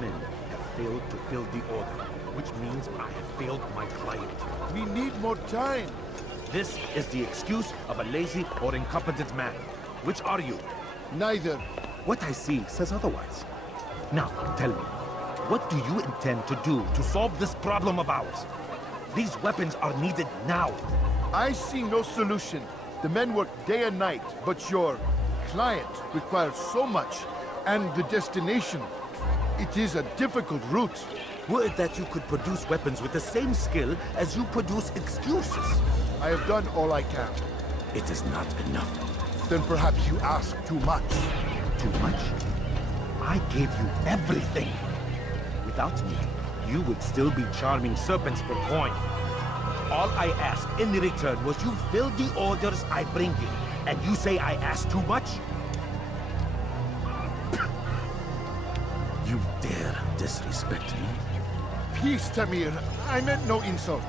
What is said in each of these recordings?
men have failed to fill the order, which means I have failed my client. We need more time. This is the excuse of a lazy or incompetent man. Which are you? Neither. What I see says otherwise. Now, tell me, what do you intend to do to solve this problem of ours? These weapons are needed now. I see no solution. The men work day and night, but your client requires so much, and the destination. It is a difficult route. Were it that you could produce weapons with the same skill as you produce excuses? I have done all I can. It is not enough. Then perhaps you ask too much. Too much? I gave you everything. Without me, you would still be charming serpents for coin. All I ask in return was you fill the orders I bring you. And you say I ask too much? You dare disrespect me? Peace, Tamir. I meant no insult.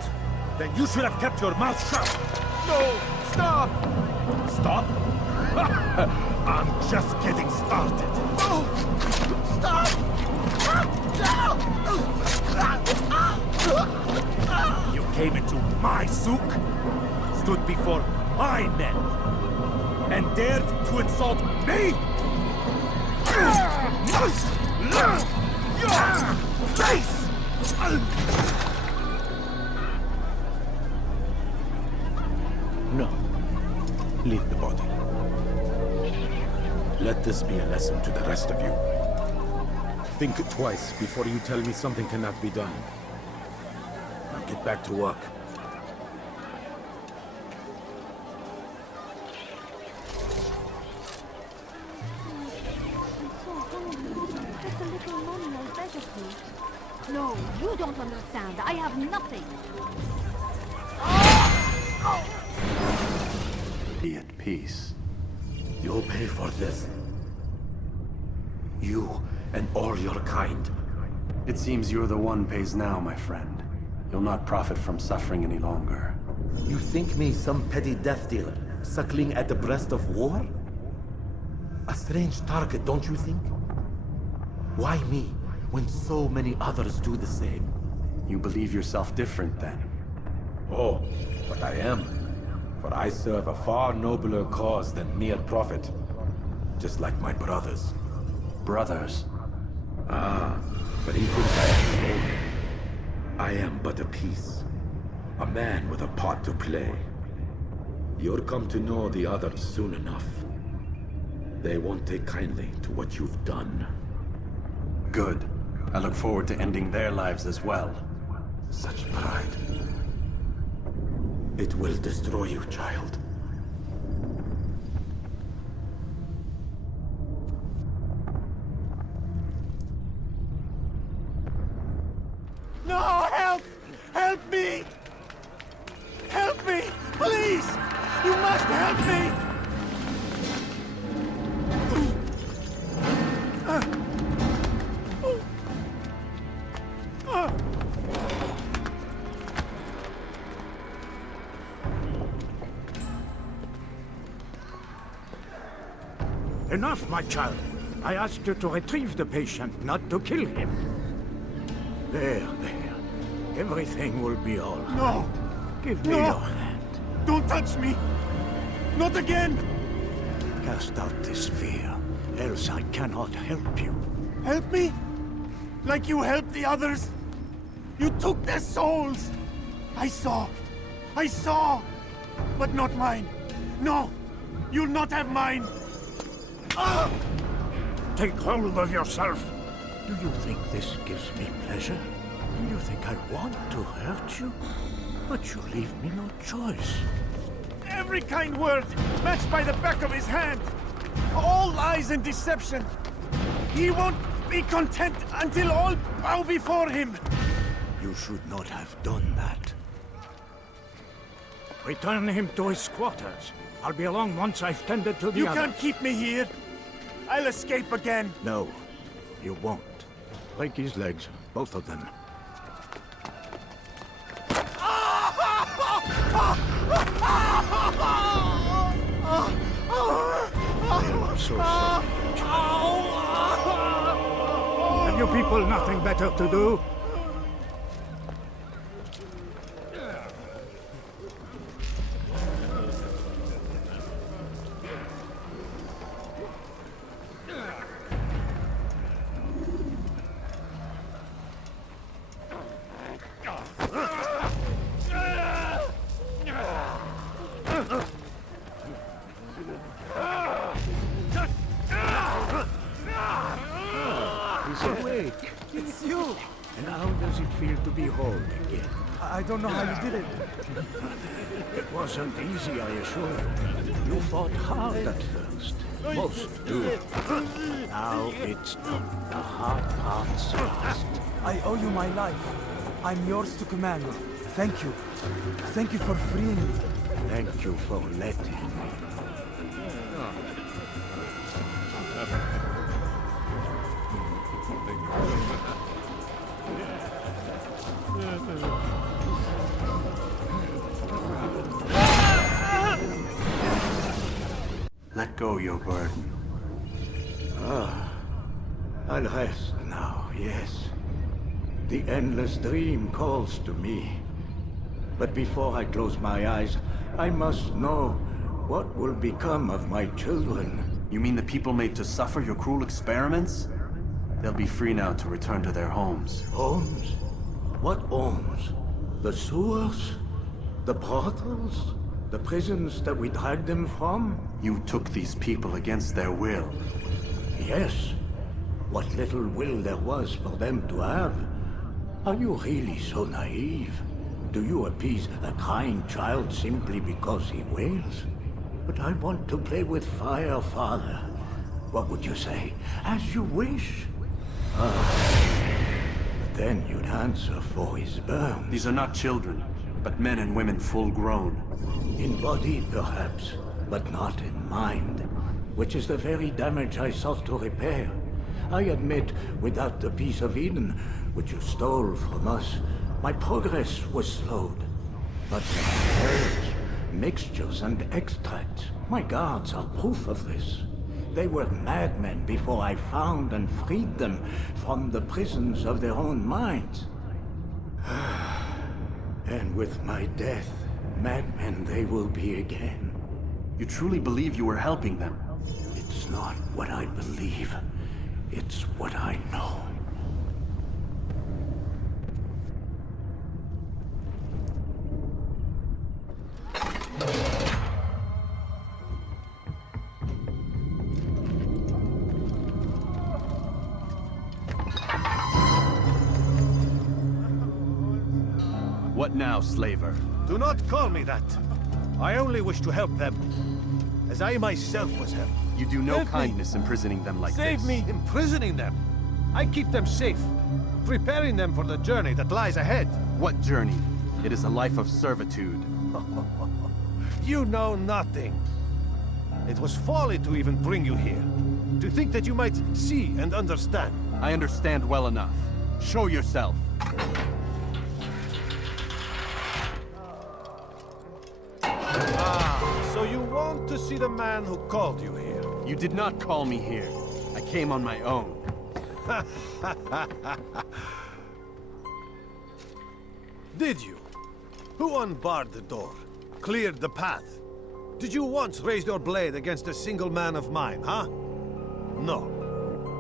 Then you should have kept your mouth shut. No! Stop! Stop? I'm just getting started. Oh! Stop! You came into my souk, stood before my men, and dared to insult me? Must learn your face! No. Leave the body. Let this be a lesson to the rest of you. Think twice before you tell me something cannot be done. Now get back to work. No, you don't understand. I have nothing. Be at peace. You'll pay for this. You and all your kind. It seems you're the one pays now, my friend. You'll not profit from suffering any longer. You think me some petty death dealer, suckling at the breast of war? A strange target, don't you think? Why me, when so many others do the same? You believe yourself different, then? Oh, but I am. For I serve a far nobler cause than mere profit. Just like my brothers. Brothers? Ah, but equal by I am but a piece. A man with a part to play. You'll come to know the others soon enough. They won't take kindly to what you've done. Good. I look forward to ending their lives as well. Such pride. It will destroy you, child. No! Help! Help me! Help me! Please! You must help me! Enough, my child. I asked you to retrieve the patient, not to kill him. There. Everything will be all right. No! Give me your hand. Don't touch me! Not again! Cast out this fear, else I cannot help you. Help me? Like you helped the others? You took their souls! I saw! But not mine! No! You'll not have mine! Take hold of yourself. Do you think this gives me pleasure? Do you think I want to hurt you? But you leave me no choice. Every kind word matched by the back of his hand! All lies and deception! He won't be content until all bow before him! You should not have done that. Return him to his quarters. I'll be along once I've tended to the You others. can't keep me here! I'll escape again! No, you won't. Break his legs, both of them. I am so sorry. Have you people nothing better to do? It's you! And how does it feel to be whole again? I don't know how you did it. It wasn't easy, I assure you. You fought hard at first. Most do. Now it's done. The hard part's past. I owe you my life. I'm yours to command. Thank you. Thank you for freeing me. Thank you for letting me. Let go your burden. I'll rest now, yes. The endless dream calls to me. But before I close my eyes, I must know what will become of my children. You mean the people made to suffer your cruel experiments? They'll be free now to return to their homes. Homes? What homes? The sewers? The brothels? The prisons that we dragged them from? You took these people against their will. Yes. What little will there was for them to have. Are you really so naive? Do you appease a crying child simply because he wails? But I want to play with fire, Father. What would you say? As you wish. But then you'd answer for his burns. These are not children, but men and women full grown. In body, perhaps, but not in mind. Which is the very damage I sought to repair. I admit, without the piece of Eden, which you stole from us, my progress was slowed. But herbs, mixtures, and extracts, my guards are proof of this. They were madmen before I found and freed them from the prisons of their own minds. And with my death, madmen they will be again. You truly believe you were helping them? It's not what I believe. It's what I know. What now, slaver? Do not call me that. I only wish to help them, as I myself was helped. You do no Help me. kindness imprisoning them like Save this. me! Imprisoning them? I keep them safe, preparing them for the journey that lies ahead. What journey? It is a life of servitude. You know nothing. It was folly to even bring you here. To think that you might see and understand. I understand well enough. Show yourself. So you want to see the man who called you here? You did not call me here. I came on my own. Did you? Who unbarred the door? Cleared the path? Did you once raise your blade against a single man of mine, huh? No.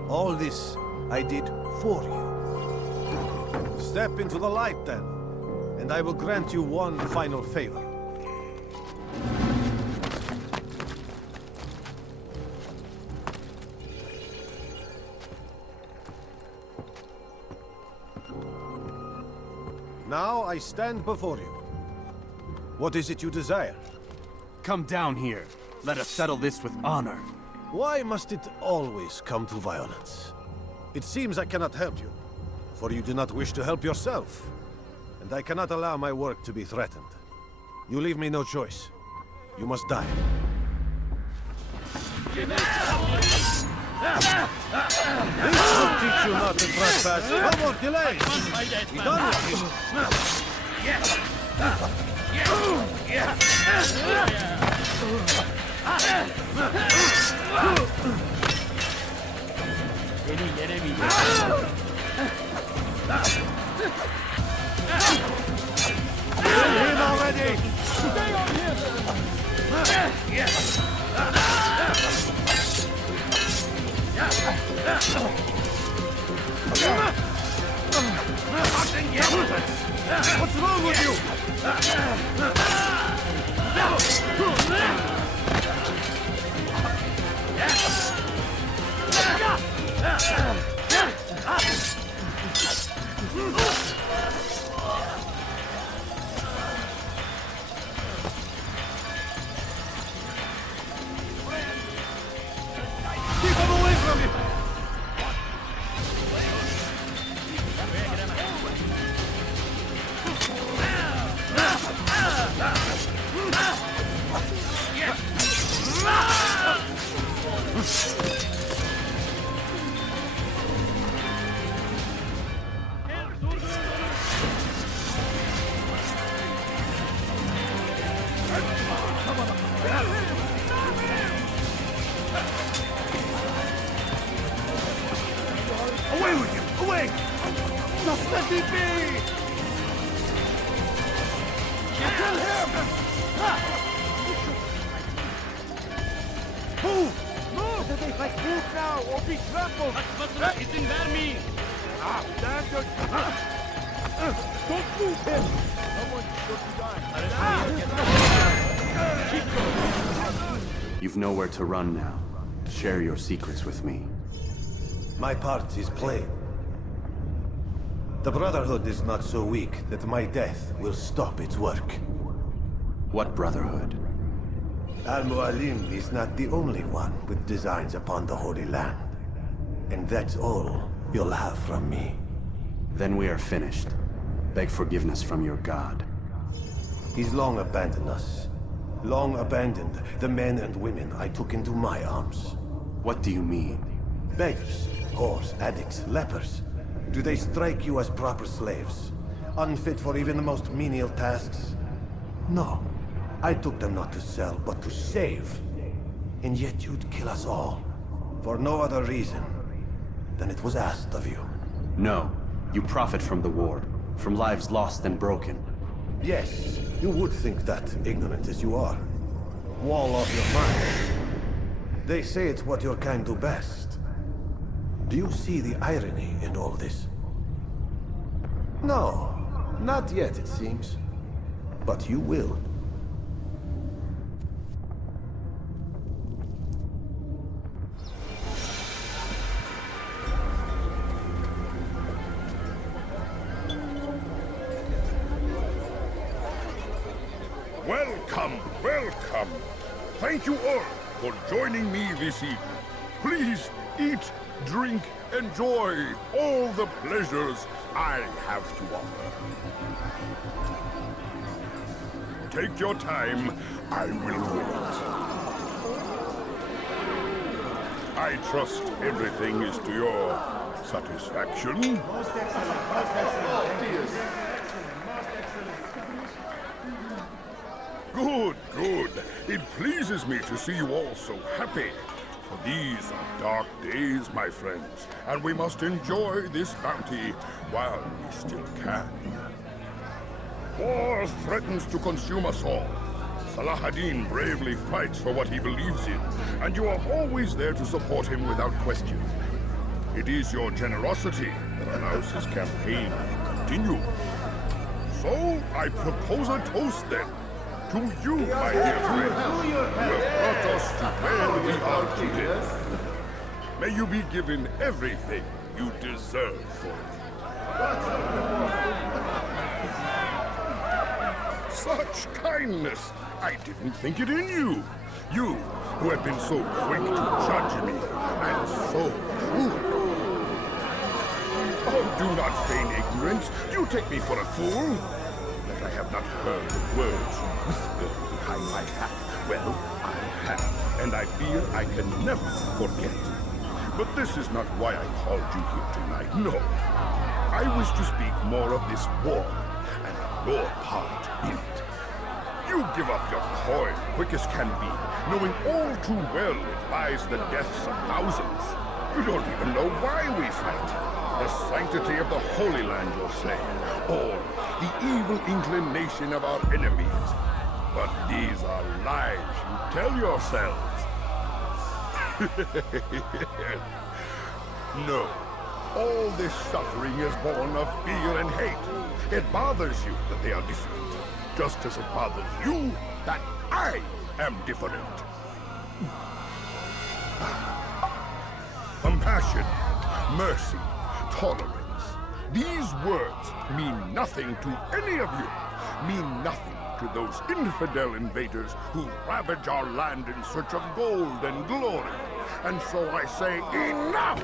All this I did for you. Step into the light then, and I will grant you one final favor. Now I stand before you. What is it you desire? Come down here. Let us settle this with honor. Why must it always come to violence? It seems I cannot help you, for you do not wish to help yourself. And I cannot allow my work to be threatened. You leave me no choice. You must die. This will teach you not to trespass. No more delays. Be done with you. What's wrong with you? Keep him away from me! Away with you! Away! Just let me be! Kill him! Move! Move! Move now or be trampled! Stand your... Don't move him! You've nowhere to run now. Share your secrets with me. My part is plain. The Brotherhood is not so weak that my death will stop its work. What Brotherhood? Mualim is not the only one with designs upon the Holy Land. And that's all you'll have from me. Then we are finished. Beg forgiveness from your god. He's long abandoned us. Long abandoned the men and women I took into my arms. What do you mean? Beggars, whores, addicts, lepers. Do they strike you as proper slaves? Unfit for even the most menial tasks? No. I took them not to sell, but to save. And yet you'd kill us all. For no other reason than it was asked of you. No. You profit from the war. From lives lost and broken. Yes, you would think that, ignorant as you are. Wall off your mind. They say it's what your kind do best. Do you see the irony in all this? No, not yet, it seems. But you will. Welcome, welcome. Thank you all for joining me this evening. Please eat, drink, enjoy all the pleasures I have to offer. Take your time, I will wait. I trust everything is to your satisfaction. Good, good. It pleases me to see you all so happy. For these are dark days, my friends, and we must enjoy this bounty while we still can. War threatens to consume us all. Salah ad-Din bravely fights for what he believes in, and you are always there to support him without question. It is your generosity that allows his campaign to continue. So, I propose a toast then. To you, my dear friends, who have brought us to where we are today. May you be given everything you deserve for it. Such kindness! I didn't think it in you. You, who have been so quick to judge me, and so cruel. Oh, do not feign ignorance. Do you take me for a fool? That I have not heard the words whispered behind my hat. Well, I have, and I fear I can never forget. But this is not why I called you here tonight. No. I wish to speak more of this war, and your part in it. You give up your coin quick as can be, knowing all too well it buys the deaths of thousands. You don't even know why we fight. The sanctity of the Holy Land, you'll say, or the evil inclination of our enemies. But these are lies you tell yourselves. No, All this suffering is born of fear and hate. It bothers you that they are different, just as it bothers you that I am different. Compassion, mercy, tolerance. These words mean nothing to any of you. Mean nothing to those infidel invaders who ravage our land in search of gold and glory. And so I say, enough!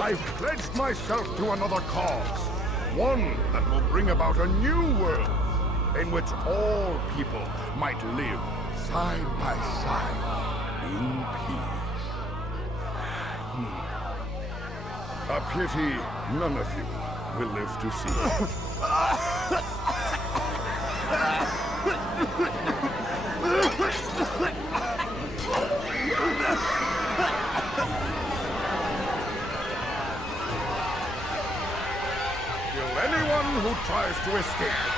I've pledged myself to another cause. One that will bring about a new world in which all people might live side by side in peace. A pity none of you will live to see it. Kill anyone who tries to escape.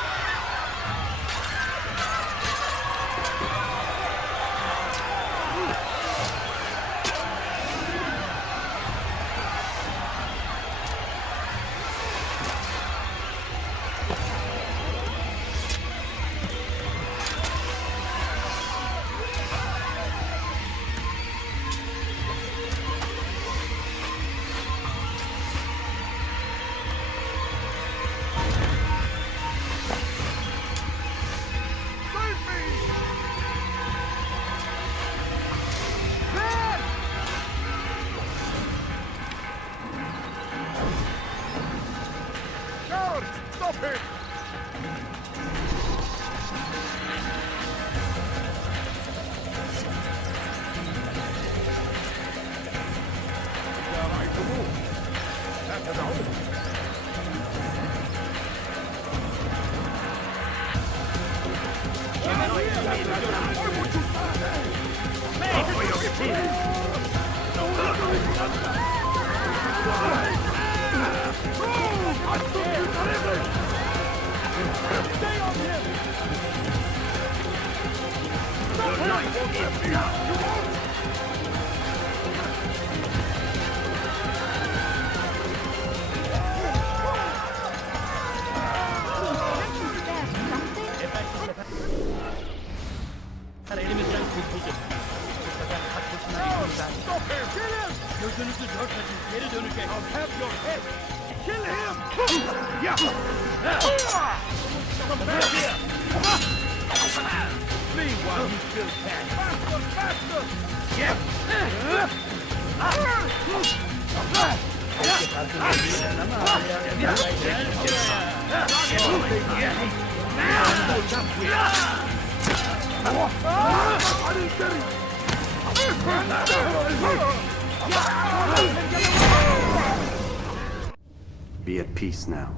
Be at peace now.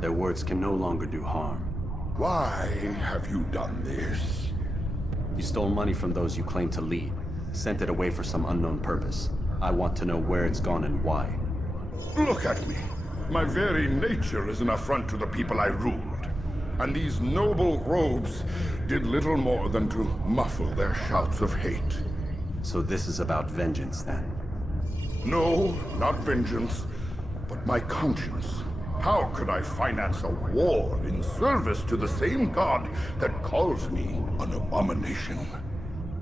Their words can no longer do harm. Why have you done this? You stole money from those you claim to lead, sent it away for some unknown purpose. I want to know where it's gone and why. Look at me. My very nature is an affront to the people I ruled. And these noble robes did little more than to muffle their shouts of hate. So this is about vengeance, then? No, not vengeance, but my conscience. How could I finance a war in service to the same god that calls me an abomination?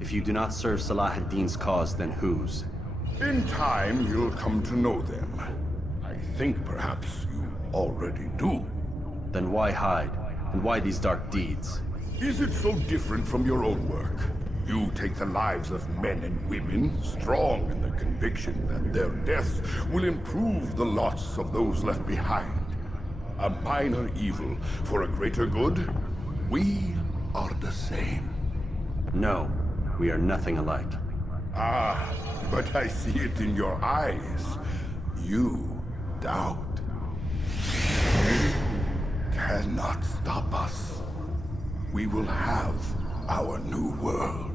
If you do not serve Salah ad-Din's cause, then whose? In time, you'll come to know them. I think perhaps you already do. Then why hide? And why these dark deeds? Is it so different from your own work? You take the lives of men and women, strong in the conviction that their deaths will improve the lots of those left behind. A minor evil for a greater good? We are the same. No, we are nothing alike. Ah, but I see it in your eyes. You doubt. You cannot stop us. We will have our new world.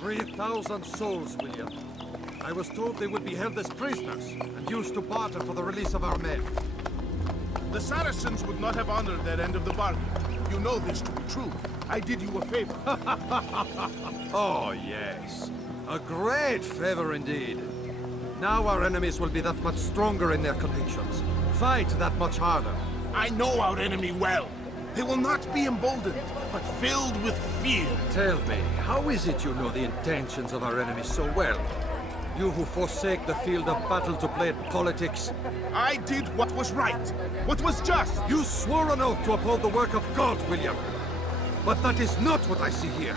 "3,000 souls, William. I was told they would be held as prisoners and used to barter for the release of our men. The Saracens would not have honored their end of the bargain. You know this to be true. I did you a favor. Oh, yes. A great favor indeed. Now our enemies will be that much stronger in their convictions. Fight that much harder. I know our enemy well. They will not be emboldened, but filled with fear. Tell me, how is it you know the intentions of our enemies so well? You who forsake the field of battle to play at politics. I did what was right, what was just. You swore an oath to uphold the work of God, William. But that is not what I see here.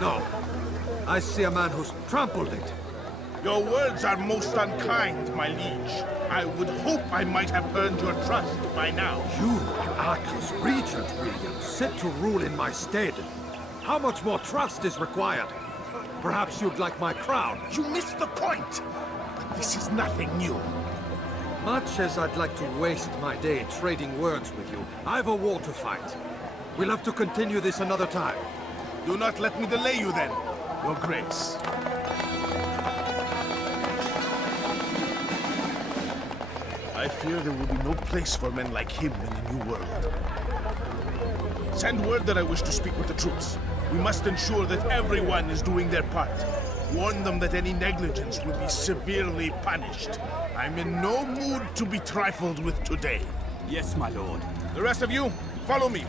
No. I see a man who's trampled it. Your words are most unkind, my liege. I would hope I might have earned your trust by now. You are Acre's regent, William, set to rule in my stead. How much more trust is required? Perhaps you'd like my crown. You missed the point! But this is nothing new. Much as I'd like to waste my day trading words with you, I've a war to fight. We'll have to continue this another time. Do not let me delay you then, Your Grace. I fear there will be no place for men like him in the New World. Send word that I wish to speak with the troops. We must ensure that everyone is doing their part. Warn them that any negligence will be severely punished. I'm in no mood to be trifled with today. Yes, my lord. The rest of you, follow me.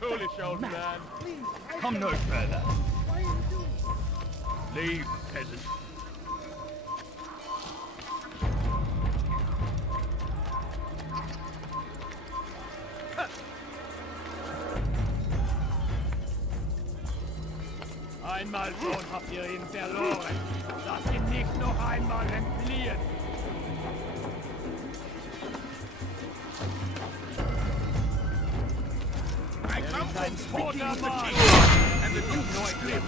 Foolish old man. Come no further. Leave, peasant. Einmal schon habt ihr ihn verloren. Lasst ihn nicht noch einmal entfliehen. I come from speaking of the king and the Duke's grim.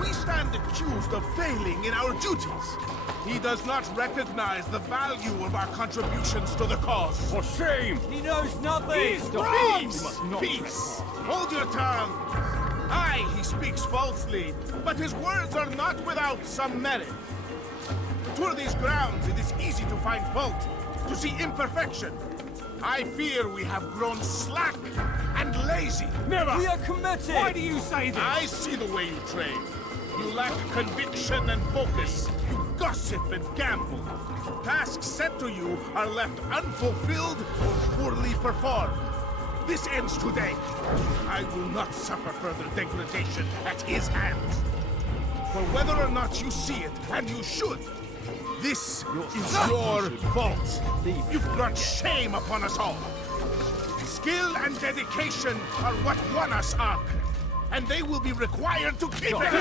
We stand accused of failing in our duties. He does not recognize the value of our contributions to the cause. For shame! He knows nothing! Peace! Peace! Hold your tongue! Aye, he speaks falsely, but his words are not without some merit. To tour these grounds, it is easy to find fault, to see imperfection. I fear we have grown slack and lazy. Never! We are committed! Why do you say this? I see the way you train. You lack conviction and focus. You gossip and gamble. Tasks set to you are left unfulfilled or poorly performed. This ends today. I will not suffer further degradation at his hands. For whether or not you see it, and you should, this is your fault. You've brought shame upon us all. Skill and dedication are what won us Ark, and they will be required to keep it.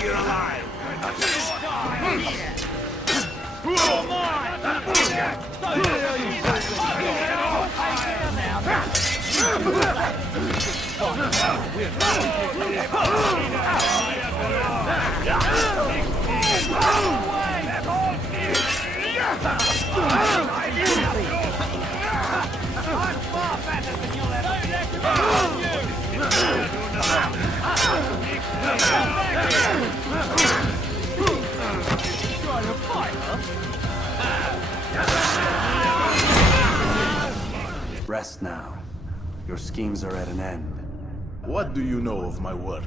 You're alive. Rest now. Your schemes are at an end. What do you know of my work?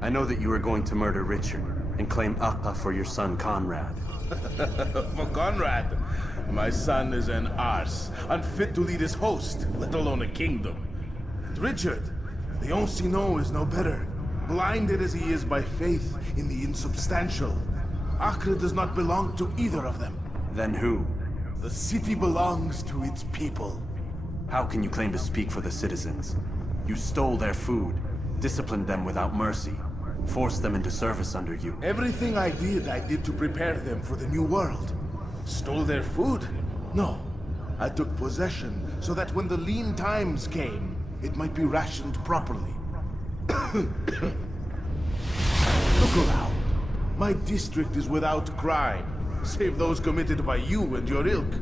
I know that you are going to murder Richard and claim Akka for your son Conrad. For Conrad, my son is an arse, unfit to lead his host, let alone a kingdom. And Richard, the Oncino is no better, blinded as he is by faith in the insubstantial. Acre does not belong to either of them. Then who? The city belongs to its people. How can you claim to speak for the citizens? You stole their food, disciplined them without mercy, forced them into service under you. Everything I did to prepare them for the new world. Stole their food? No. I took possession so that when the lean times came, it might be rationed properly. Look around. My district is without crime, save those committed by you and your ilk.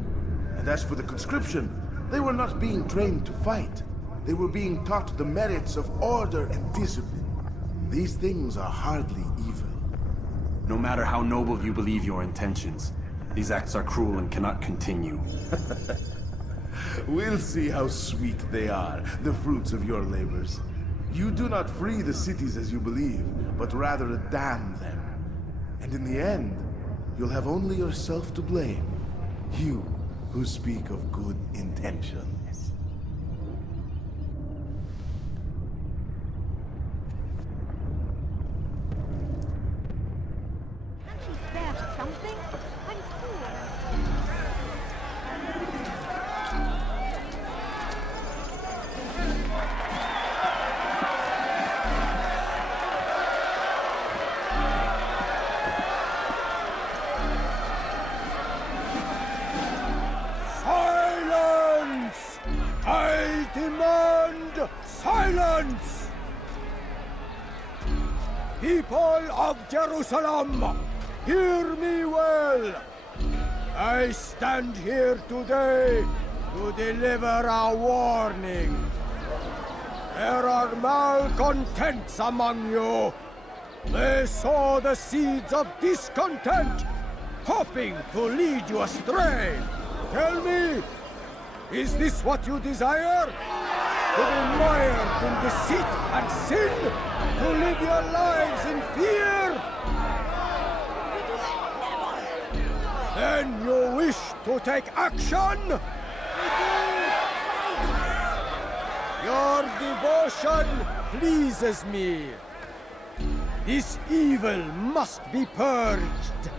And as for the conscription, they were not being trained to fight. They were being taught the merits of order and discipline. These things are hardly evil. No matter how noble you believe your intentions, these acts are cruel and cannot continue. We'll see how sweet they are, the fruits of your labors. You do not free the cities as you believe, but rather damn them. And in the end, you'll have only yourself to blame. You who speak of good intentions. Can't you bear something? I'm poor. Silence! I demand silence! People of Jerusalem, hear me well. I stand here today to deliver a warning. There are malcontents among you. They sow the seeds of discontent, hoping to lead you astray. Tell me, is this what you desire? To be mired in deceit and sin? To live your lives in fear? Then you wish to take action? Your devotion pleases me. This evil must be purged.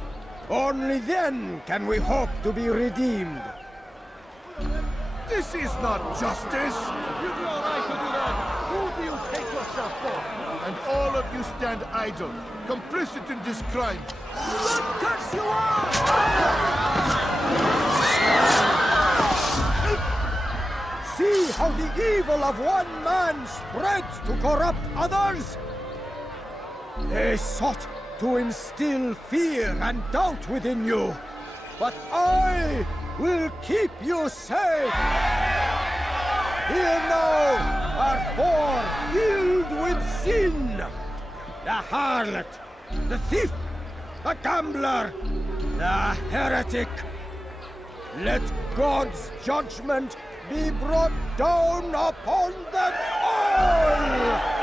Only then can we hope to be redeemed. This is not justice! You'd be all right to do that. Who do you take yourself for? And all of you stand idle, complicit in this crime. Blood curse you are! See how the evil of one man spreads to corrupt others? They sought to instill fear and doubt within you. But I will keep you safe. Here now are four filled with sin. The harlot, the thief, the gambler, the heretic. Let God's judgment be brought down upon them all!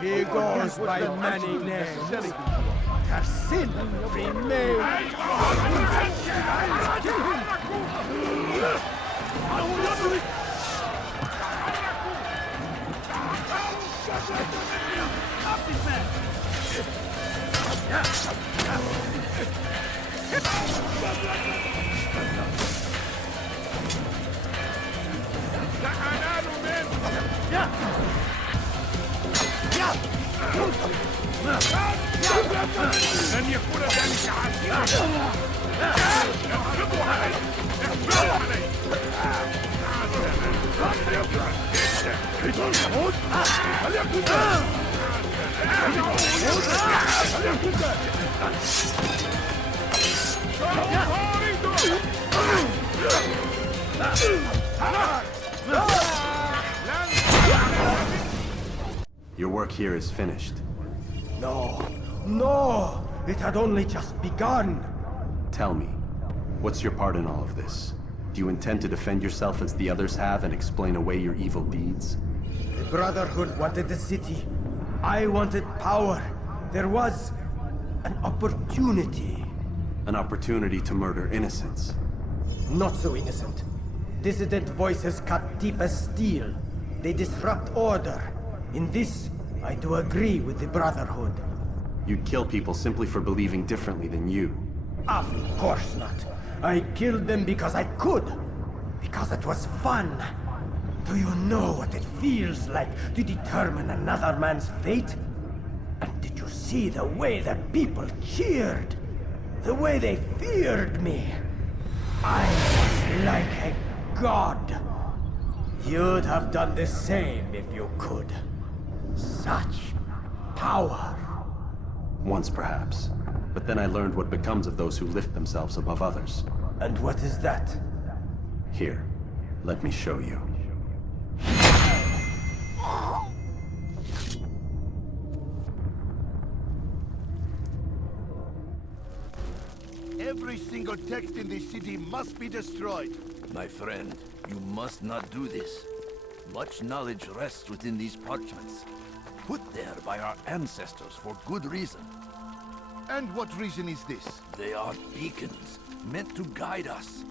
She goes by many names, but her sin remains. لن يكون ذلك عسيرا اضربوا علي اضربوا علي Your work here is finished. No, no! It had only just begun! Tell me, what's your part in all of this? Do you intend to defend yourself as the others have and explain away your evil deeds? The Brotherhood wanted the city. I wanted power. There was an opportunity. An opportunity to murder innocents. Not so innocent. Dissident voices cut deep as steel. They disrupt order. In this, I do agree with the Brotherhood. You'd kill people simply for believing differently than you. Of course not. I killed them because I could. Because it was fun. Do you know what it feels like to determine another man's fate? And did you see the way the people cheered? The way they feared me? I was like a god. You'd have done the same if you could. Such power. Once, perhaps. But then I learned what becomes of those who lift themselves above others. And what is that? Here, let me show you. Every single text in this city must be destroyed. My friend, you must not do this. Much knowledge rests within these parchments, put there by our ancestors for good reason. And what reason is this? They are beacons, meant to guide us,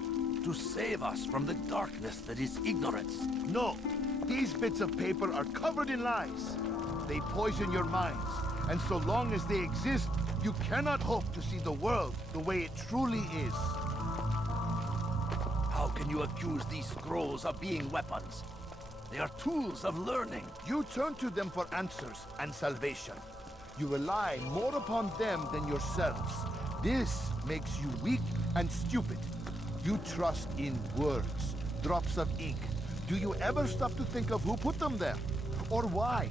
to save us from the darkness that is ignorance. No, these bits of paper are covered in lies. They poison your minds, and so long as they exist, you cannot hope to see the world the way it truly is. How can you accuse these scrolls of being weapons? They are tools of learning. You turn to them for answers and salvation. You rely more upon them than yourselves. This makes you weak and stupid. You trust in words, drops of ink. Do you ever stop to think of who put them there? Or why?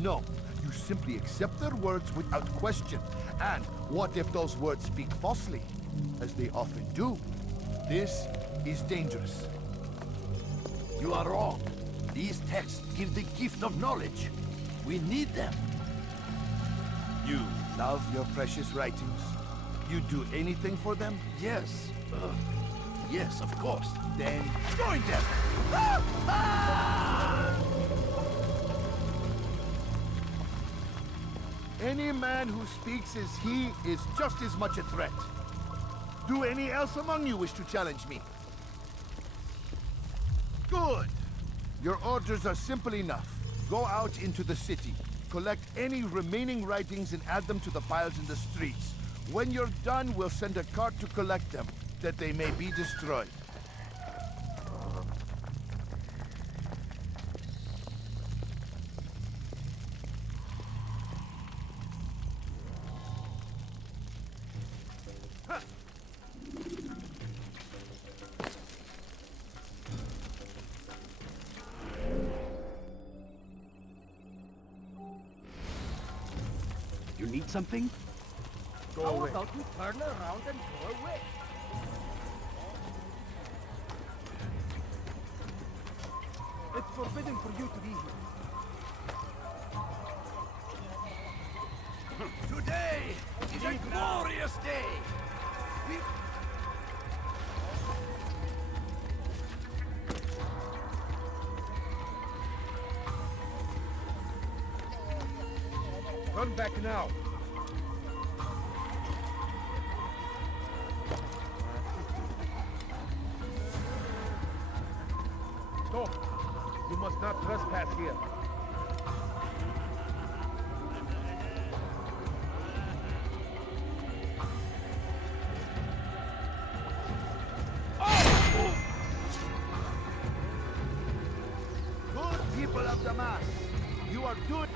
No, you simply accept their words without question. And what if those words speak falsely? As they often do. This is dangerous. You are wrong. These texts give the gift of knowledge. We need them. You love your precious writings? You do anything for them? Yes. Yes, of course. Then join them! Any man who speaks as he is just as much a threat. Do any else among you wish to challenge me? Good! Your orders are simple enough. Go out into the city. Collect any remaining writings and add them to the piles in the streets. When you're done, we'll send a cart to collect them, that they may be destroyed. You need something? Go away. How about you turn around and go away? It's forbidden for you to be here. Today is a glorious day! Turn back now. Stop. You must not trespass here. Good people of Damas, you are doing...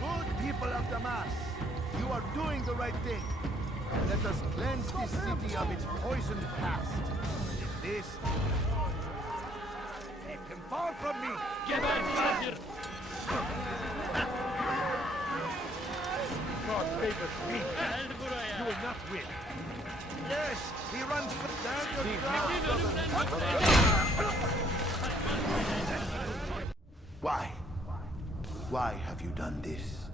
Good people of Damas, you are doing the right thing. Let us cleanse this city of its poisoned past. This... Keep him far from me! Get out, Major! God favors me. You will not win. Yes, he runs down your Why? Why have you done this?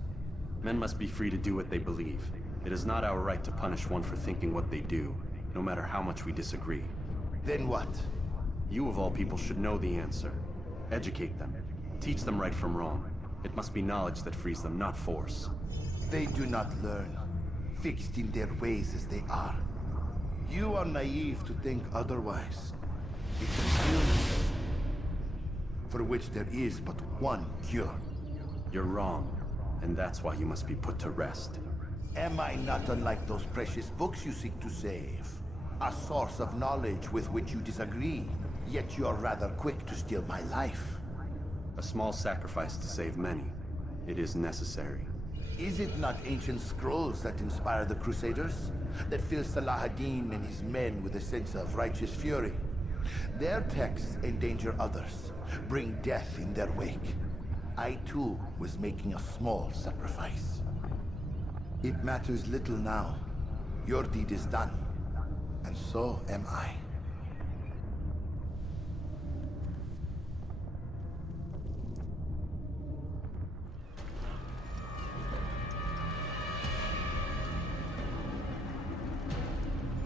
Men must be free to do what they believe. It is not our right to punish one for thinking what they do, no matter how much we disagree. Then what? You of all people should know the answer. Educate them. Teach them right from wrong. It must be knowledge that frees them, not force. They do not learn. fixed in their ways as they are. You are naive to think otherwise. It's an illness for which there is but one cure. You're wrong, and that's why you must be put to rest. Am I not unlike those precious books you seek to save? A source of knowledge with which you disagree, yet you're rather quick to steal my life. A small sacrifice to save many. It is necessary. Is it not ancient scrolls that inspire the Crusaders? That fill Salah ad-Din and his men with a sense of righteous fury? Their texts endanger others, bring death in their wake. I too was making a small sacrifice. It matters little now. Your deed is done, and so am I.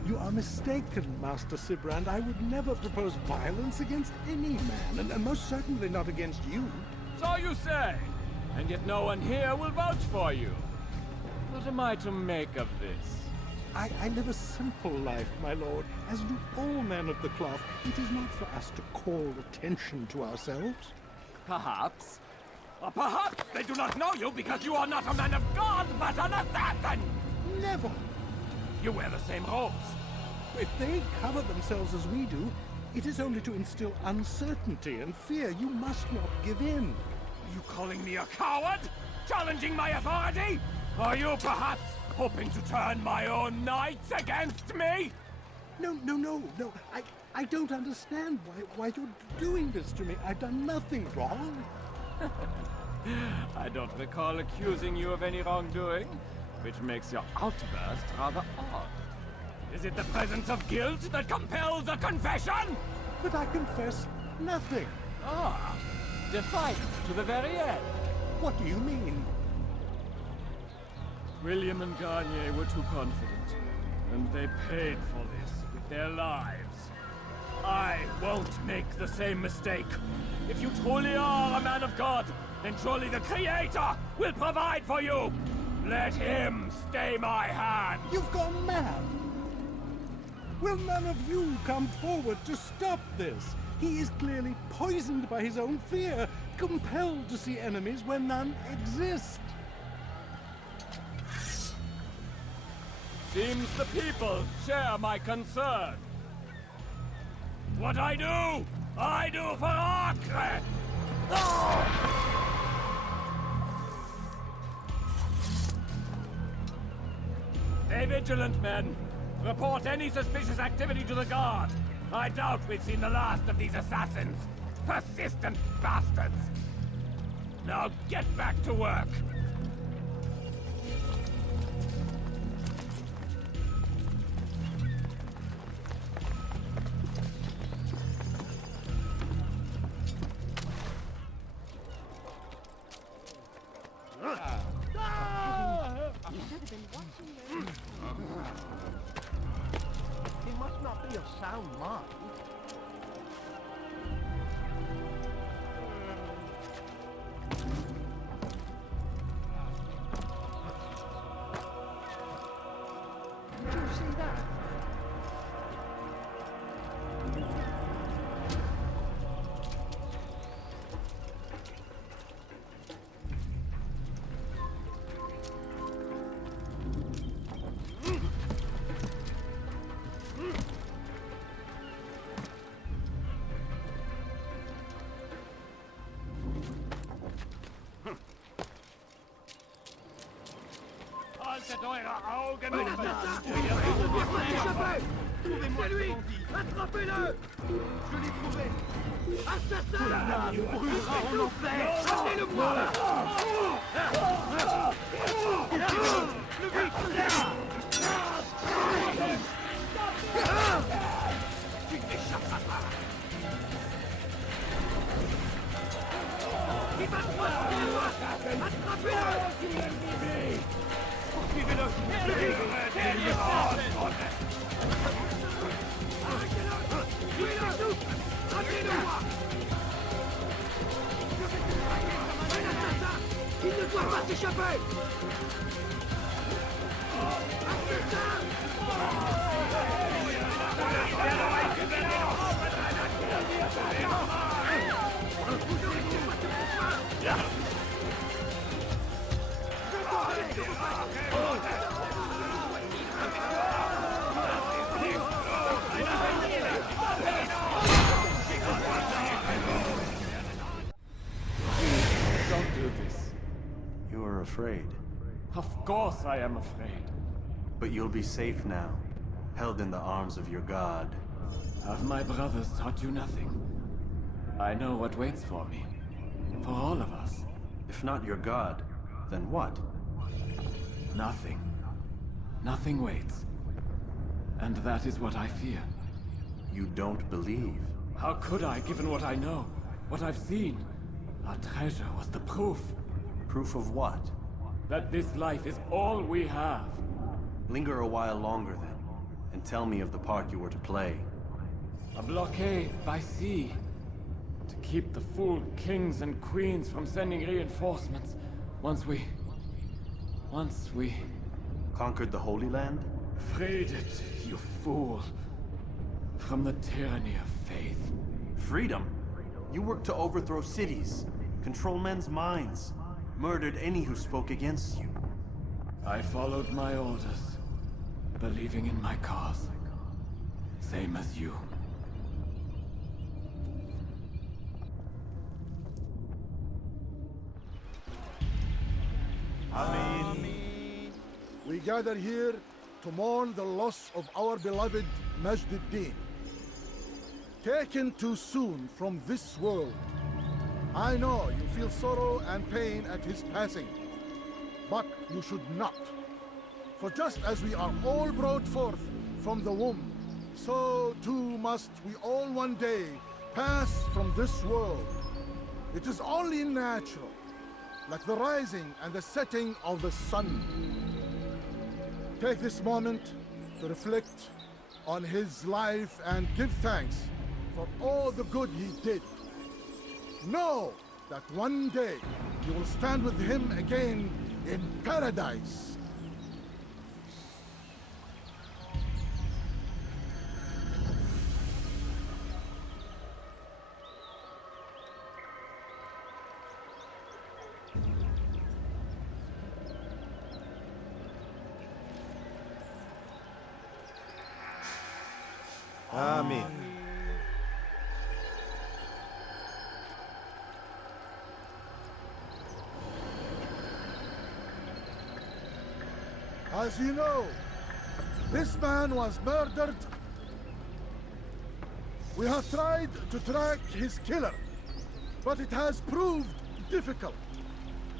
You are mistaken, Master Silbrand. I would never propose violence against any man, and most certainly not against you. So you say, and yet no one here will vouch for you. What am I to make of this? I live a simple life, my lord, as do all men of the cloth. It is not for us to call attention to ourselves. Perhaps. Or perhaps they do not know you because you are not a man of God, but an assassin! Never! You wear the same robes. If they cover themselves as we do, it is only to instill uncertainty and fear. You must not give in. Are you calling me a coward? Challenging my authority? Are you perhaps hoping to turn my own knights against me? No. I don't understand why you're doing this to me. I've done nothing wrong. I don't recall accusing you of any wrongdoing, which makes your outburst rather odd. Is it the presence of guilt that compels a confession? But I confess nothing. Ah, defiant to the very end. What do you mean? William and Garnier were too confident, and they paid for this with their lives. I won't make the same mistake. If you truly are a man of God, then surely the Creator will provide for you. Let him stay my hand. You've gone mad. Will none of you come forward to stop this? He is clearly poisoned by his own fear, compelled to see enemies where none exist. Seems the people share my concern. What I do for Acre! Stay vigilant, men. Report any suspicious activity to the guard. I doubt we've seen the last of these assassins. Persistent bastards. Now get back to work. He must not be of sound mind. Did you see that? Haltet eure Augen Un offen! assassin! Il ne doit pas s'échapper! C'est lui! Attrapez-le! Je l'ai trouvé! Assassin! Il brûlera en enfer! Amenez-le-moi! Le vite! Tu n'échapperas pas! Il va droit sur moi! Attrapez-le! Suivez-le! Le vite! Arrêtez-le! Tuez-le! Ramenez-le-moi! Un assassin! Il ne doit pas s'échapper! Don't do this. You are afraid. Of course I am afraid. But you'll be safe now, held in the arms of your god. Have my brothers taught you nothing? I know what waits for me. For all of us. If not your god, then what? Nothing. Nothing waits. And that is what I fear. You don't believe? How could I, given what I know? What I've seen? Our treasure was the proof. Proof of what? That this life is all we have. Linger a while longer then, and tell me of the part you were to play. A blockade by sea. To keep the fool kings and queens from sending reinforcements. Once we... Conquered the Holy Land? Freed it, you fool. From the tyranny of faith. Freedom? You worked to overthrow cities, control men's minds, murdered any who spoke against you. I followed my orders, believing in my cause. Same as you. We gather here to mourn the loss of our beloved Majd, taken too soon from this world. I know you feel sorrow and pain at his passing, but you should not. For just as we are all brought forth from the womb, so too must we all one day pass from this world. It is only natural, like the rising and the setting of the sun. Take this moment to reflect on his life and give thanks for all the good he did. Know that one day you will stand with him again in paradise. Amen. As you know, this man was murdered. We have tried to track his killer, but it has proved difficult.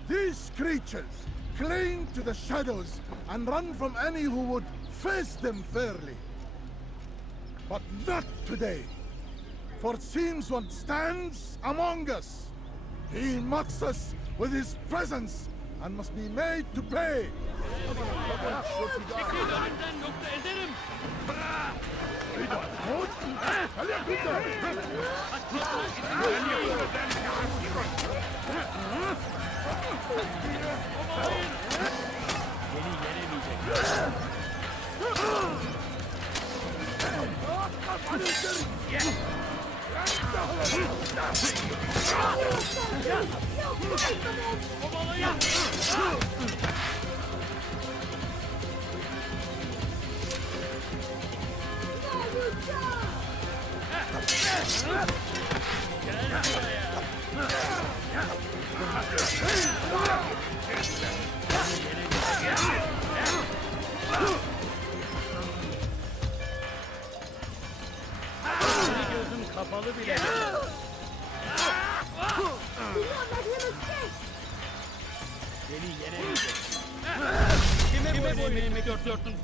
These creatures cling to the shadows and run from any who would face them fairly. But not today, for it seems one stands among us. He mocks us with his presence and must be made to pay. Kapalı bile. Beni yenemeyeceksin. Kime bu emrimi dörtlüyorsun?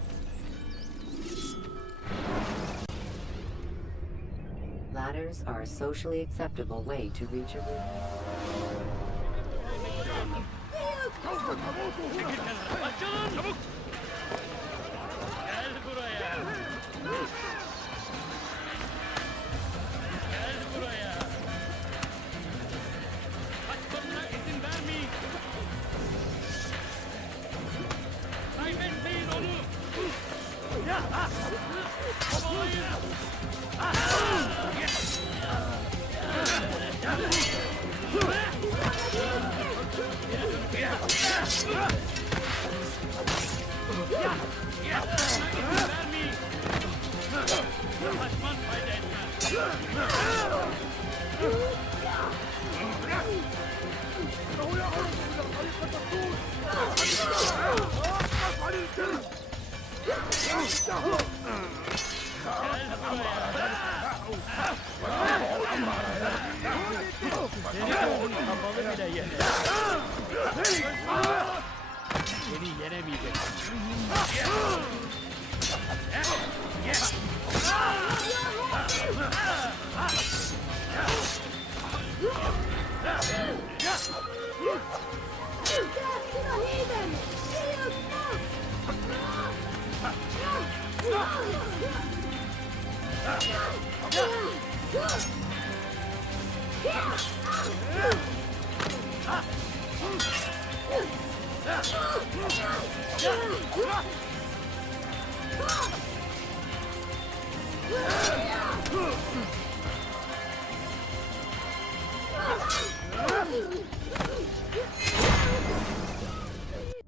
Ladders are a socially acceptable way to reach a room. Açılın! Çabuk! Gel buraya! Gel buraya! Kaçmasına izin vermeyin! Kaybetmeyin onu! Kapalı bile yener. Seni yenemeyeceksin.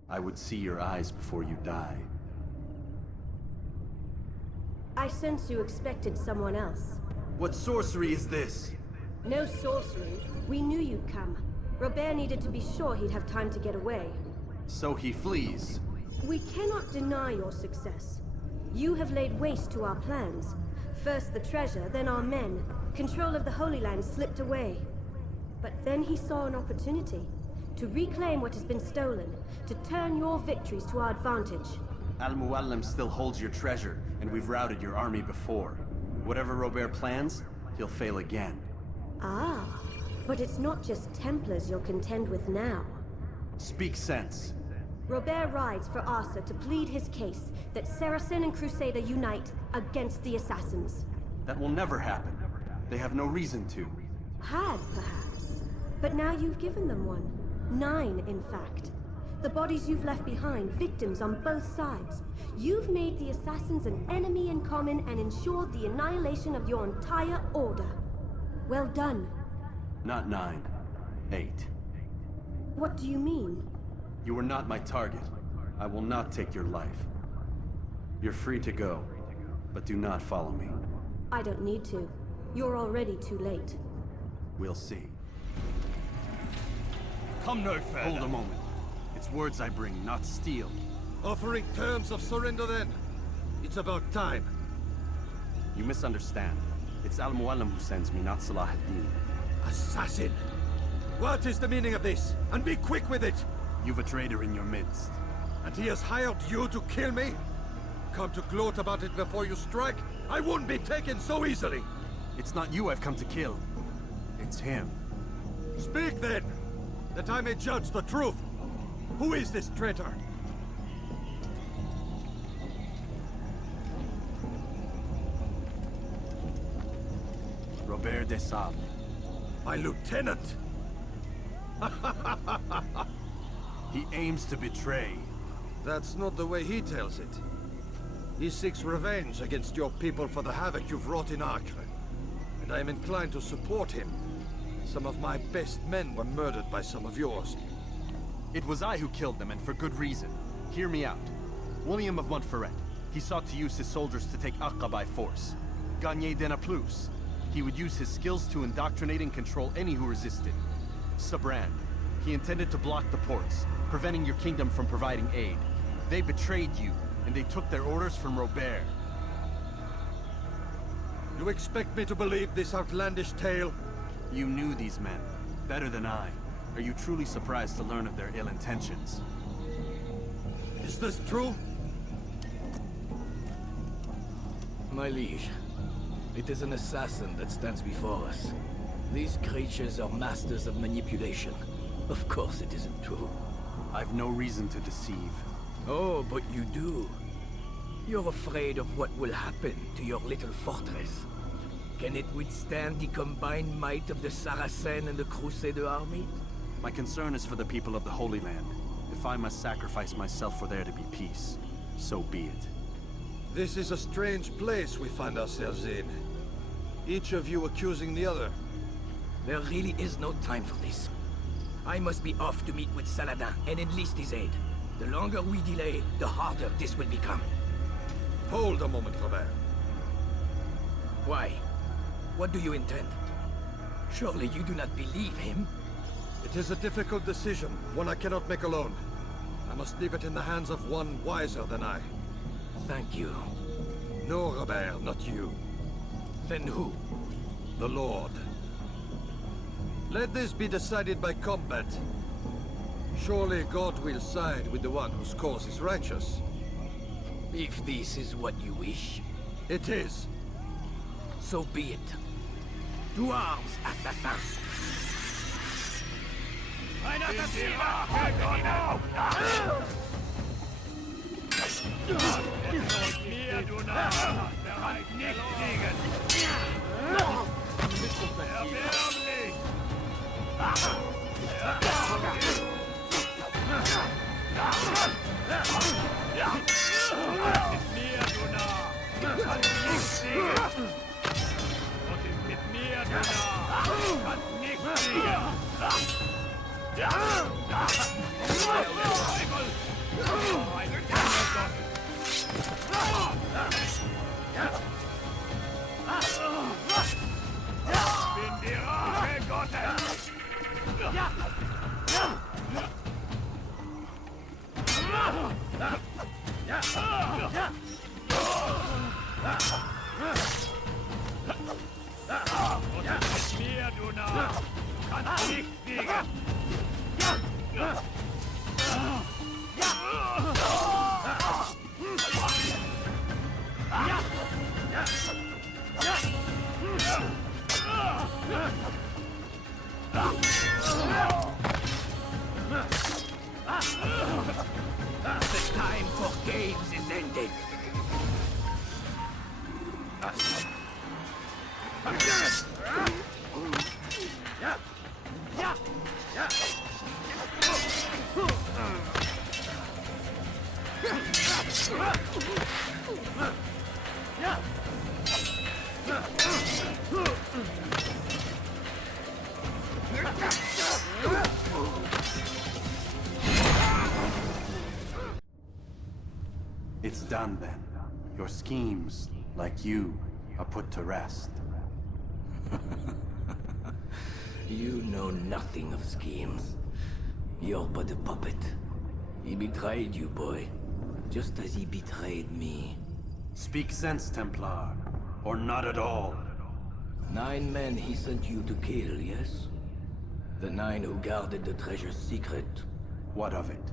I would see your eyes before you die. I sense you expected someone else. What sorcery is this? No sorcery. We knew you'd come. Robert needed to be sure he'd have time to get away. So he flees. We cannot deny your success. You have laid waste to our plans. First the treasure, then our men. Control of the Holy Land slipped away. But then he saw an opportunity. To reclaim what has been stolen. To turn your victories to our advantage. Mualim still holds your treasure, and we've routed your army before. Whatever Robert plans, he'll fail again. Ah, but it's not just Templars you'll contend with now. Speak sense. Robert rides for Arthur to plead his case that Saracen and Crusader unite against the Assassins. That will never happen. They have no reason to. Had, perhaps. But now you've given them one. 9, in fact. The bodies you've left behind, victims on both sides. You've made the Assassins an enemy in common and ensured the annihilation of your entire order. Well done. Not 9. 8. What do you mean? You are not my target. I will not take your life. You're free to go, but do not follow me. I don't need to. You're already too late. We'll see. Come no further. Hold a moment. It's words I bring, not steel. Offering terms of surrender then? It's about time. You misunderstand. It's Mualim who sends me, not Salah ad-Din. Assassin! What is the meaning of this? And be quick with it! You've a traitor in your midst. And he has hired you to kill me? Come to gloat about it before you strike? I won't be taken so easily! It's not you I've come to kill. It's him. Speak then, that I may judge the truth. Who is this traitor? Robert de Sable. My lieutenant! He aims to betray. That's not the way he tells it. He seeks revenge against your people for the havoc you've wrought in Acre. And I am inclined to support him. Some of my best men were murdered by some of yours. It was I who killed them, and for good reason. Hear me out. William of Montferrat. He sought to use his soldiers to take Acre by force. Garnier de Naplouse. He would use his skills to indoctrinate and control any who resisted. Silbrand. He intended to block the ports, preventing your kingdom from providing aid. They betrayed you, and they took their orders from Robert. You expect me to believe this outlandish tale? You knew these men, better than I. Are you truly surprised to learn of their ill intentions? Is this true? My liege, it is an assassin that stands before us. These creatures are masters of manipulation. Of course it isn't true. I've no reason to deceive. Oh, but you do. You're afraid of what will happen to your little fortress. Can it withstand the combined might of the Saracen and the Crusader army? My concern is for the people of the Holy Land. If I must sacrifice myself for there to be peace, so be it. This is a strange place we find ourselves in. Each of you accusing the other. There really is no time for this. I must be off to meet with Saladin and enlist his aid. The longer we delay, the harder this will become. Hold a moment, Robert. Why? What do you intend? Surely you do not believe him? It is a difficult decision, one I cannot make alone. I must leave it in the hands of one wiser than I. Thank you. No, Robert, not you. Then who? The Lord. Let this be decided by combat. Surely God will side with the one whose cause is righteous. If this is what you wish, it is. So be it. To arms, assassins! The time for games is ended. It's done then. Your schemes, like you, are put to rest. You know nothing of schemes. You're but a puppet. He betrayed you, boy. Just as he betrayed me. Speak sense, Templar. Or not at all. 9 men he sent you to kill, yes? The 9 who guarded the treasure's secret. What of it?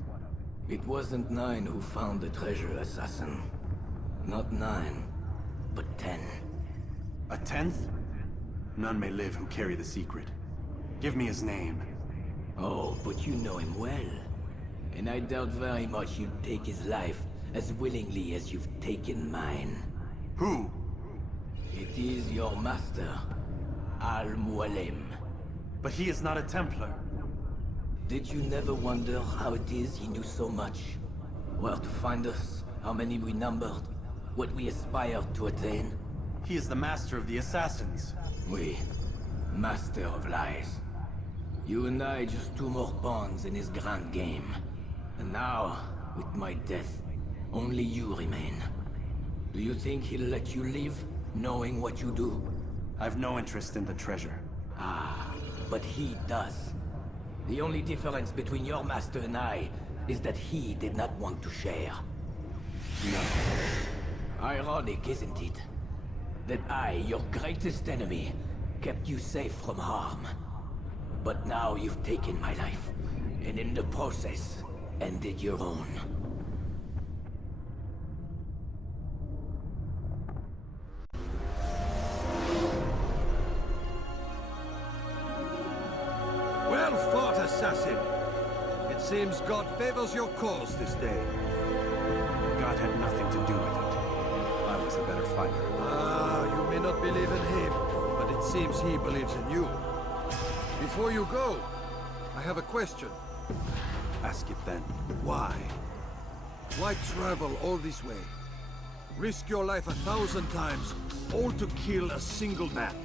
It wasn't 9 who found the treasure, assassin. Not 9, but 10. A 10th? None may live who carry the secret. Give me his name. Oh, but you know him well. And I doubt very much you'd take his life as willingly as you've taken mine. Who? It is your master, Mualim. But he is not a Templar. Did you never wonder how it is he knew so much? Where to find us, how many we numbered, what we aspired to attain? He is the master of the assassins. Oui, master of lies. You and I just 2 more pawns in his grand game. And now, with my death, only you remain. Do you think he'll let you live, knowing what you do? I've no interest in the treasure. Ah, but he does. The only difference between your master and I is that he did not want to share. No. Ironic, isn't it? That I, your greatest enemy, kept you safe from harm. But now you've taken my life, and in the process, ended your own. Well fought, assassin! It seems God favors your cause this day. God had nothing to do with it. I was the better fighter. Ah, you may not believe in him, but it seems he believes in you. Before you go, I have a question. Ask it then. Why? Why travel all this way? Risk your life 1,000 times, all to kill a single man.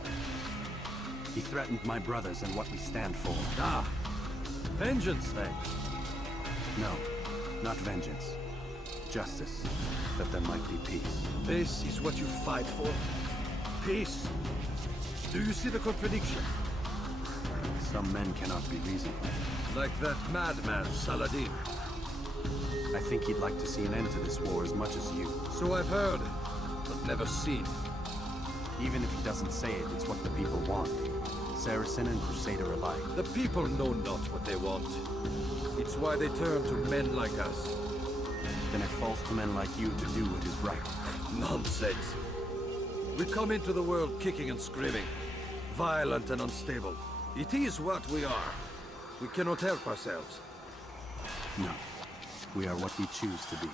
He threatened my brothers and what we stand for. Ah, vengeance then? No, not vengeance. Justice, that there might be peace. This is what you fight for? Peace? Do you see the contradiction? Some men cannot be reasoned with. Like that madman, Saladin. I think he'd like to see an end to this war as much as you. So I've heard, but never seen. Even if he doesn't say it, it's what the people want. Saracen and Crusader alike. The people know not what they want. It's why they turn to men like us. Then it falls to men like you to do what is right. Nonsense. We come into the world kicking and screaming, violent and unstable. It is what we are. We cannot help ourselves. No. We are what we choose to be.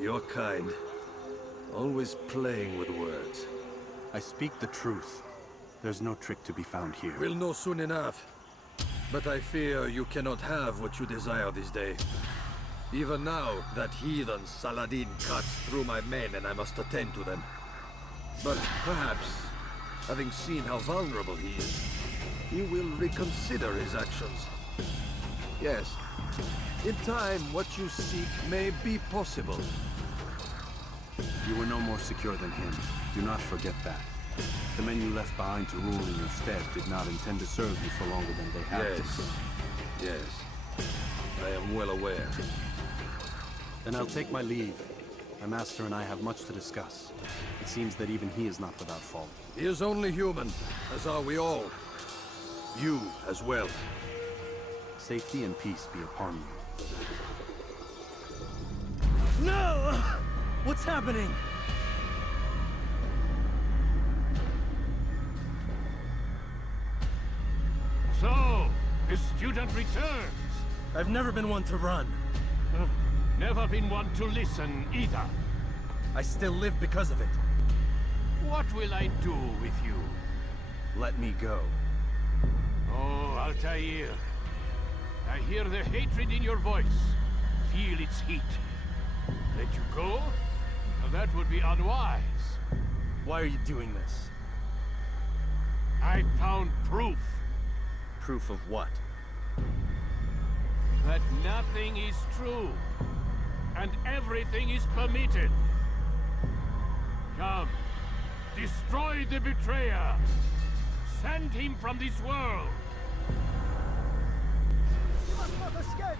You're kind. Always playing with words. I speak the truth. There's no trick to be found here. We'll know soon enough. But I fear you cannot have what you desire this day. Even now, that heathen Saladin cuts through my men and I must attend to them. But perhaps, having seen how vulnerable he is, he will reconsider his actions. Yes, in time, what you seek may be possible. You were no more secure than him. Do not forget that. The men you left behind to rule in your stead did not intend to serve you for longer than they had to. Yes. I am well aware. Then I'll take my leave. My master and I have much to discuss. It seems that even he is not without fault. He is only human, as are we all. You as well. Safety and peace be upon you. No! What's happening? So, the student returns. I've never been one to run. Never been one to listen either. I still live because of it. What will I do with you? Let me go. Oh, Altair. I hear the hatred in your voice. Feel its heat. Let you go? Now that would be unwise. Why are you doing this? I found proof. Proof of what? That nothing is true. And everything is permitted. Come. Destroy the betrayer. Send him from this world. You must not escape!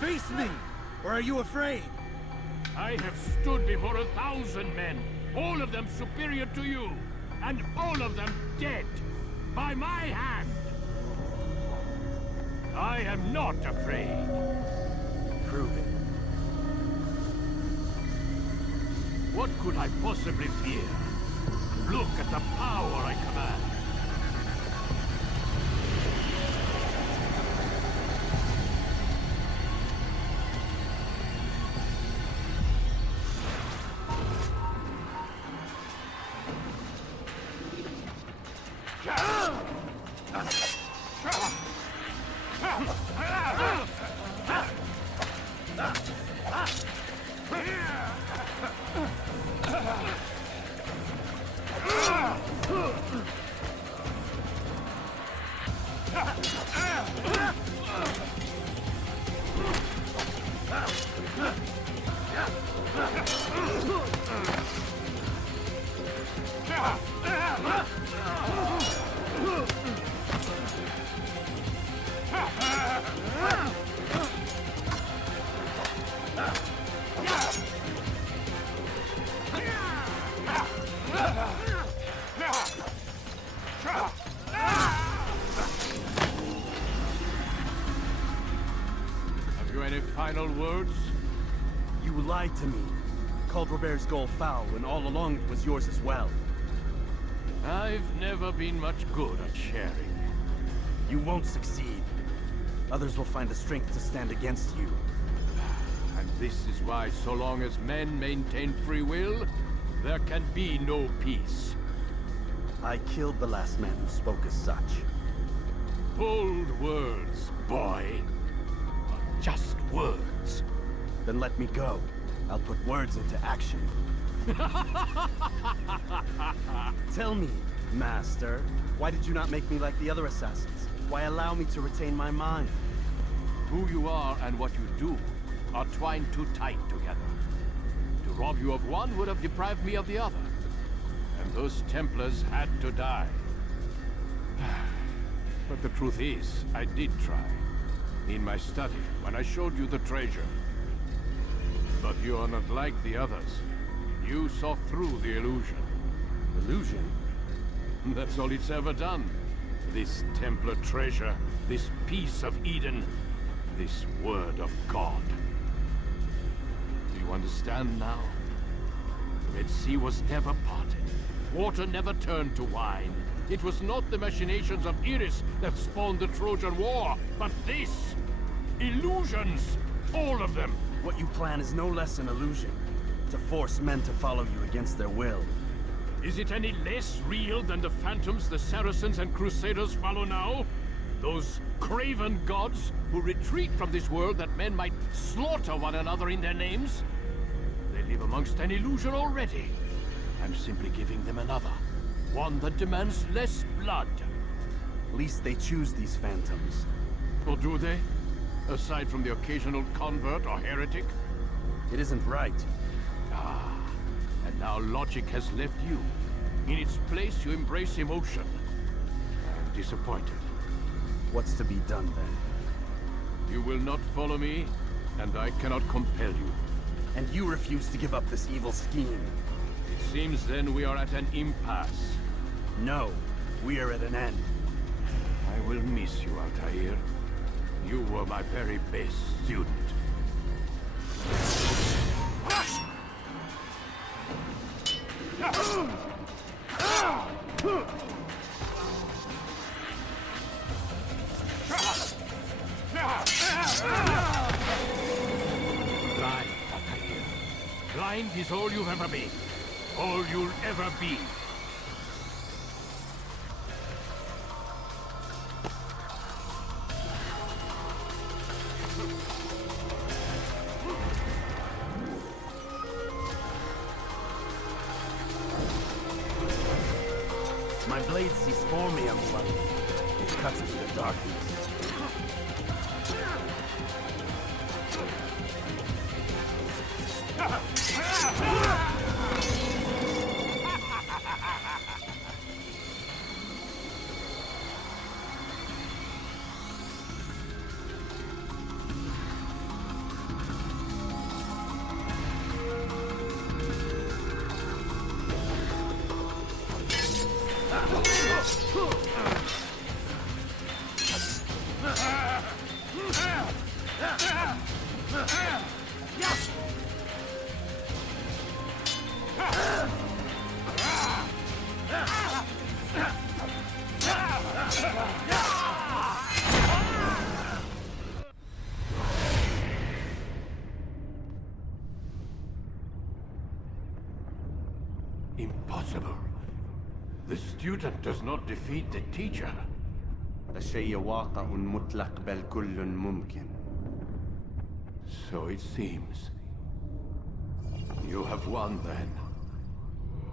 Face me! Or are you afraid? I have stood before 1,000 men, all of them superior to you, and all of them dead, by my hand. I am not afraid. Prove it. What could I possibly fear? Look at the power I command. Have you any final words? You lied to me. called Robert's goal foul when all along it was yours as well. I've never been much good at sharing. You won't succeed. Others will find the strength to stand against you. And this is why, so long as men maintain free will, there can be no peace. I killed the last man who spoke as such. Bold words, boy. But just words. Then let me go. I'll put words into action. Tell me, Master, why did you not make me like the other assassins? Why allow me to retain my mind? Who you are and what you do are twined too tight together. To rob you of one would have deprived me of the other. And those Templars had to die. But the truth is, I did try. In my study, when I showed you the treasure. But you are not like the others. You saw through the illusion. Illusion? That's all it's ever done. This Templar treasure, this piece of Eden, this word of God. Do you understand now? The Red Sea was never parted. Water never turned to wine. It was not the machinations of Iris that spawned the Trojan War, but this! Illusions! All of them! What you plan is no less an illusion. To force men to follow you against their will. Is it any less real than the phantoms the Saracens and Crusaders follow now? Those craven gods who retreat from this world that men might slaughter one another in their names? They live amongst an illusion already. I'm simply giving them another. One that demands less blood. At least they choose these phantoms. Or do they? Aside from the occasional convert or heretic? It isn't right. Ah, and now logic has left you. In its place, you embrace emotion. I'm disappointed. What's to be done then? You will not follow me, and I cannot compel you. And you refuse to give up this evil scheme. It seems then we are at an impasse. No, we are at an end. I will miss you, Altair. You were my very best student. Blind, Altair. Blind is all you've ever been. All you'll ever be. My blade sees for me, I'm Mualim. It cuts into the darkness. Impossible. The student does not defeat the teacher. الشيء واقع مطلق بل كل ممكن. So it seems. You have won then.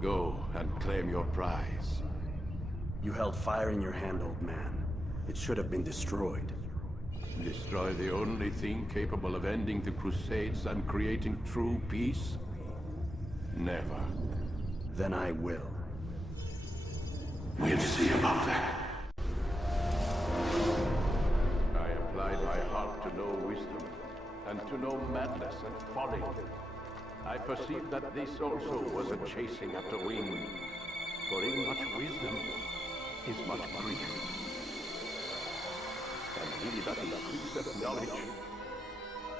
Go and claim your prize. You held fire in your hand, old man. It should have been destroyed. Destroy the only thing capable of ending the Crusades and creating true peace? Never. Then I will. We'll see about that. I applied my heart to know wisdom, and to know madness and folly. I perceived that this also was a chasing after wind. For in much wisdom is much grief. And he that increaseth knowledge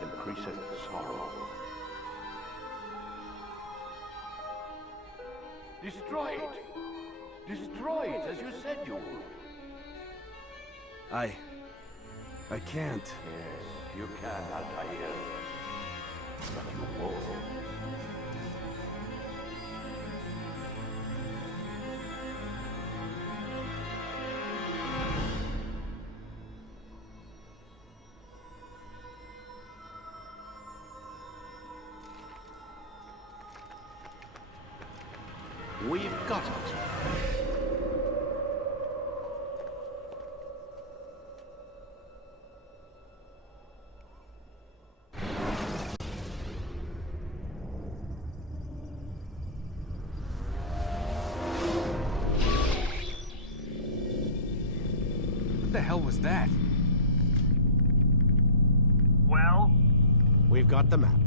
increaseth sorrow. Destroy it! Destroy it as you said you would! I can't. Yes, you can, Altair. But you won't. We've got it. What the hell was that? Well? We've got the map.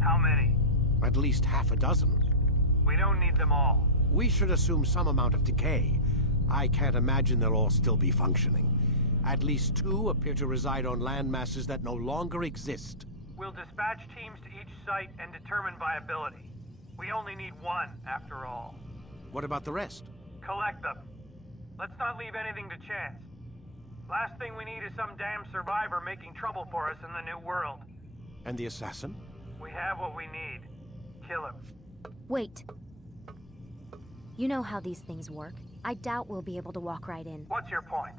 How many? At least half a dozen. We don't need them all. We should assume some amount of decay. I can't imagine they'll all still be functioning. At least 2 appear to reside on land masses that no longer exist. We'll dispatch teams to each site and determine viability. We only need 1, after all. What about the rest? Collect them. Let's not leave anything to chance. Last thing we need is some damn survivor making trouble for us in the new world. And the assassin? We have what we need. Kill him. Wait. You know how these things work. I doubt we'll be able to walk right in. What's your point?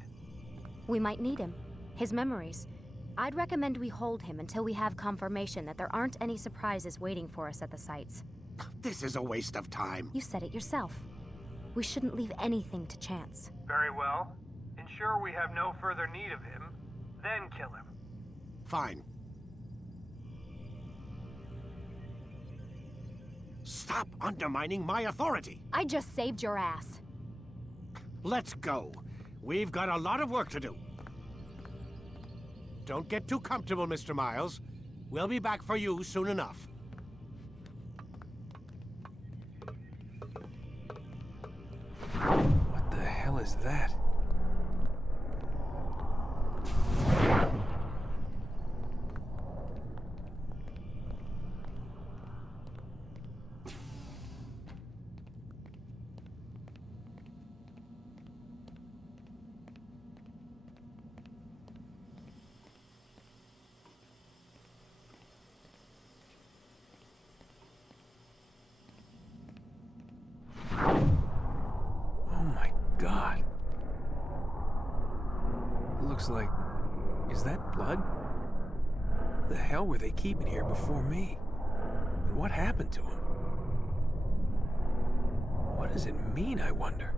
We might need him. His memories. I'd recommend we hold him until we have confirmation that there aren't any surprises waiting for us at the sites. This is a waste of time. You said it yourself. We shouldn't leave anything to chance. Very well. Ensure we have no further need of him, then kill him. Fine. Stop undermining my authority! I just saved your ass. Let's go. We've got a lot of work to do. Don't get too comfortable, Mr. Miles. We'll be back for you soon enough. What the hell is that? God. Looks like... Is that blood? The hell were they keeping here before me? And what happened to him? What does it mean, I wonder?